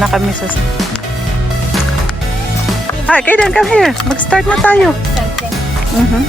na kami sa... Hi, Kaden, come here. Mag-start na tayo. Mhm.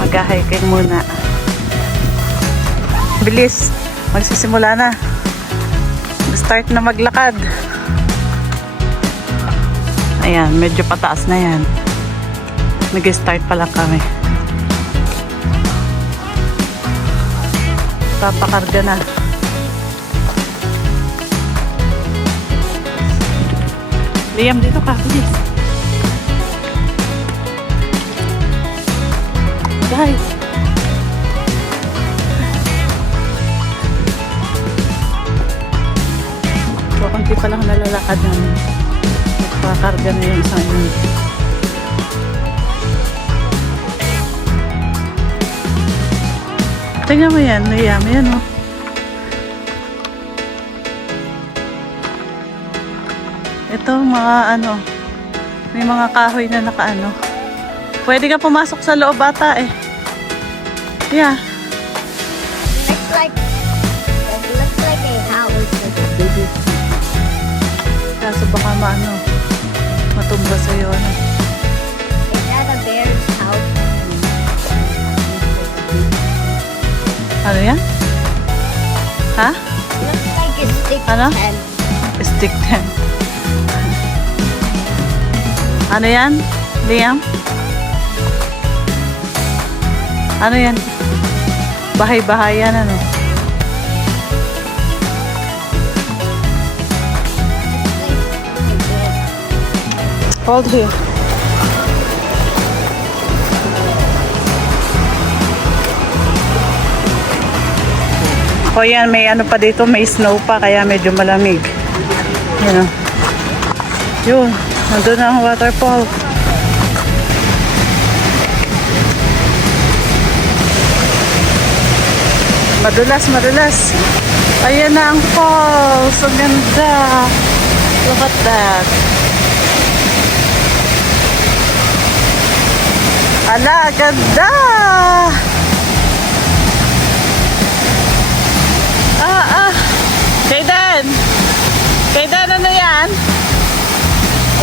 Mag-hiking muna. Bilis. Magsisimula na. Start na maglakad. Ayan, medyo pataas na yan. Nag-start pa lang kami. Papakarga na. Liam, dito ka. Bilis. Guys. So, konti pa lang nalalakad namin. Nagpakarga na yung isang yun. Tingnan mo yan, Liam. Yan, oh. Ito, mga ano, may mga kahoy na nakaano. Pwede ka pumasok sa loob bata eh. Yeah. Looks like it looks like a house, like a baby. Kaso baka maano, matumba sa'yo. Ano. Is that a bear's house? ano yan? Ha? Looks like a stick Ano? pen. Stick tent. Ano yan? Liam? Ano yan? Bahay-bahayan ano? Hold here. O yan, may ano pa dito, may snow pa, kaya medyo malamig. Yan o. Yun, nandun na ang waterfall. Madulas, madulas. Ayan na ang falls. Ang ganda. Look at that. Ala, ganda! Ah, ah. Kaydan! Kaydan, ano yan?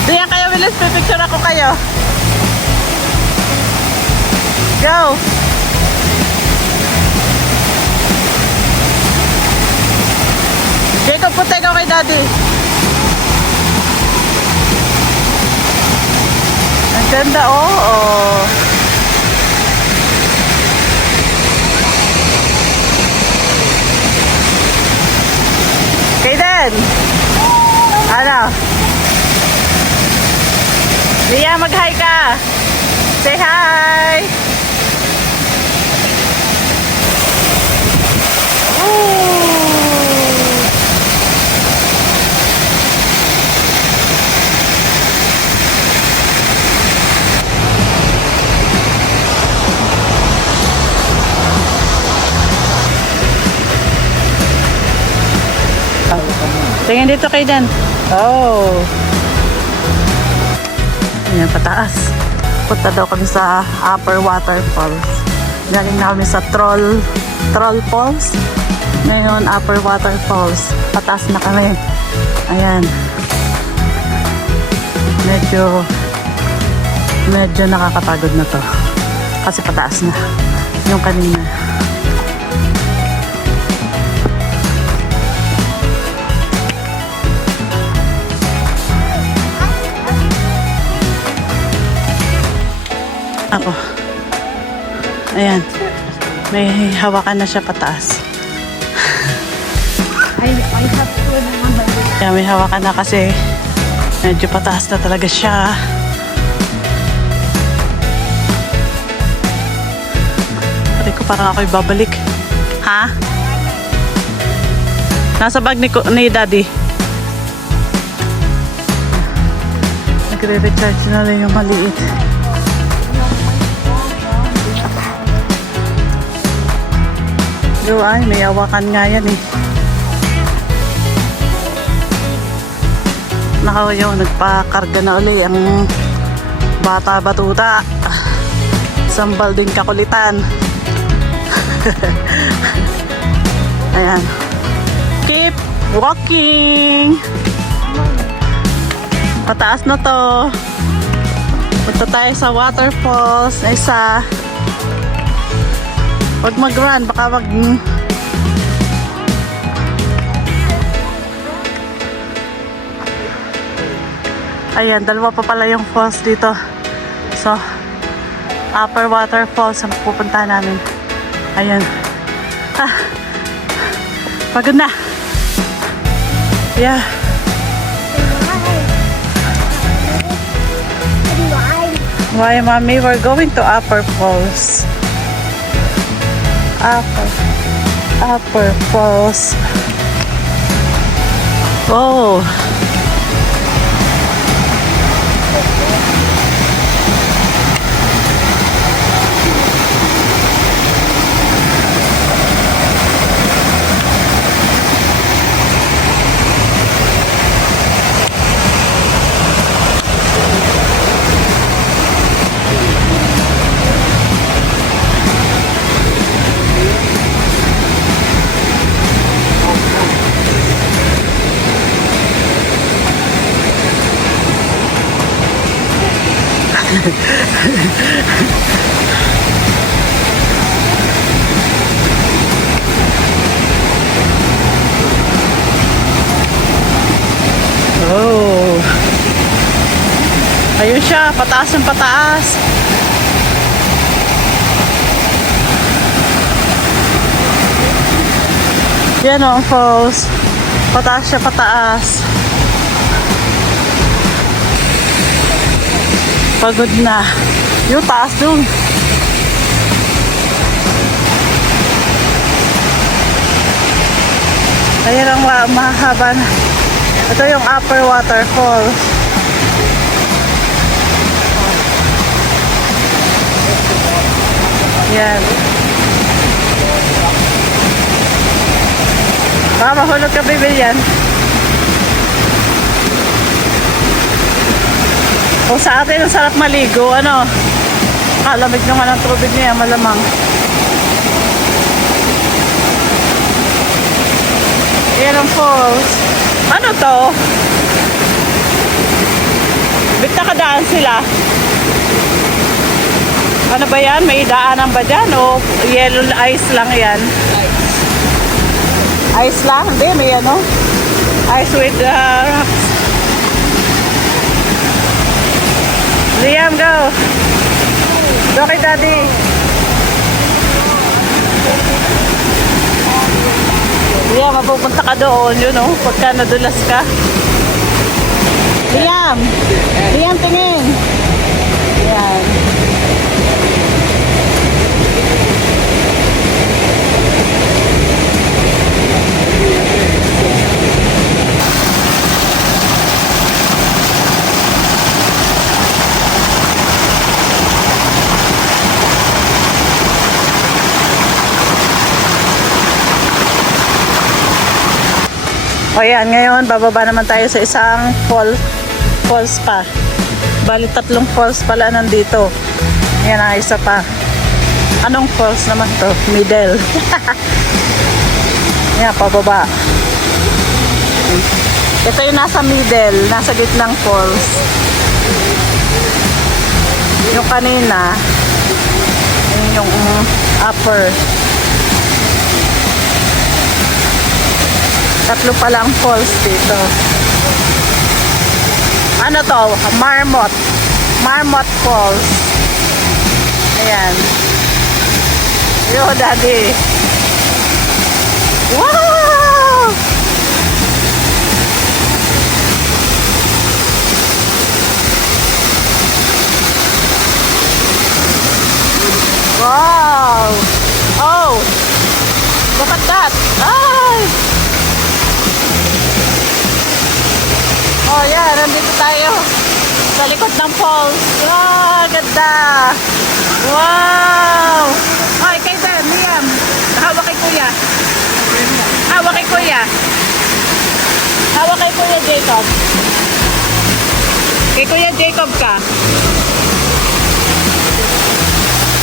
Diyan kayo, Willis. Pipicture ako kayo. Go! Jacob, punta ikaw kay daddy. Ang ganda, oh. oh. Kayden! Ano? Lia, mag-hi ka! Say hi! Tingin dito kay Dan. Oh. Ayan, pataas. Punta daw kami sa Upper Waterfalls. Galing na kami sa Troll, Troll Falls. Ngayon, Upper Waterfalls. Pataas na kami. Ayan. Medyo, medyo nakakapagod na to. Kasi pataas na. Yung kanina. Ako. Ayan. May hawakan na siya pataas. I, I have to remember. Kaya may hawakan na kasi medyo pataas na talaga siya. Pare ko parang ako'y babalik. Ha? Nasa bag ni, ni daddy. Nagre-recharge na lang yung maliit. Yo, ay, may hawakan nga yan eh. Nakaw nagpakarga na uli ang bata batuta. Sambal din kakulitan. Ayan. Keep walking. Pataas na to. Punta tayo sa waterfalls na isa. Huwag mag-run, baka mag... Ayan, dalawa pa pala yung falls dito. So, upper waterfalls ang pupunta namin. Ayan. Ah, pagod na. Yeah. Why, mommy? We're going to Upper Falls. Upper, Upper Falls. Oh. Oh. Ayun siya, pataas ng pataas. Yan o, falls. Pataas siya, pataas. Pagod na. Yung taas dun. Ayan ang ma- mahaba na. Ito yung upper waterfall. Yan. Baka mahulog ka, baby, yan. Kung sa atin, ang sarap maligo, ano? Kalamig naman ang tubig niya, malamang. Yan ang falls. Ano to? Bit nakadaan sila. Ano ba yan? May daanan ba dyan? O yellow ice lang yan? Ice lang? Hindi, may ano? Ice with uh, rocks. Liam, go! Go kay daddy. Liam, mapupunta ka doon, yun oh, pagka nadulas ka. Liam! Liam, tingin! O yan, ngayon bababa naman tayo sa isang fall, falls pa. Bali tatlong falls pala nandito. Yan ang isa pa. Anong falls naman to? Middle. yan, pababa. Ito yung nasa middle, nasa gitnang falls. Yung kanina, yun yung upper. Tatlo pa lang falls dito. Ano to? Marmot. Marmot Falls. Ayan. Yo, daddy. Wow! Likod ng falls. Wow, ganda! Wow! Ay, kay Ben, Liam. Hawak kay Kuya. Hawak kay Kuya. Hawak kay Kuya Jacob. Kay Kuya Jacob ka.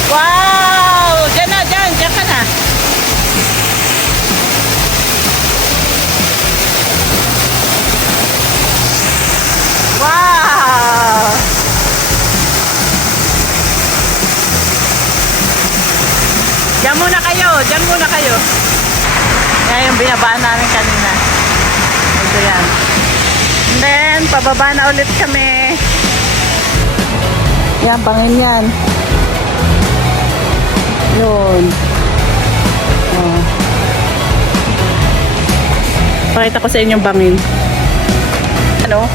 Wow! Binabaan namin kanina. Ito yan. And then, pababa na ulit kami. Yan, bangin yan. Yun. Oh. Pakita ko sa inyong bangin. Ano?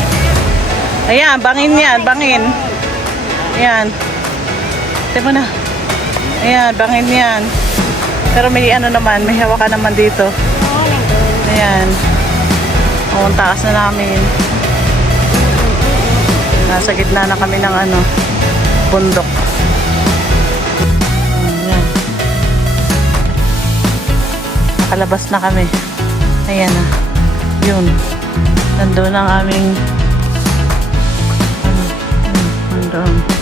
Ayan, bangin yan, bangin. Ayan. Mo na. Ayan, bangin yan. Pero may ano naman, may hawakan naman dito. Ayan. Ang taas na namin. Nasa gitna na kami ng ano, bundok. Ayan. Nakalabas na kami. Ayan na. Yun. Nandun ang aming ano, yun, nandun.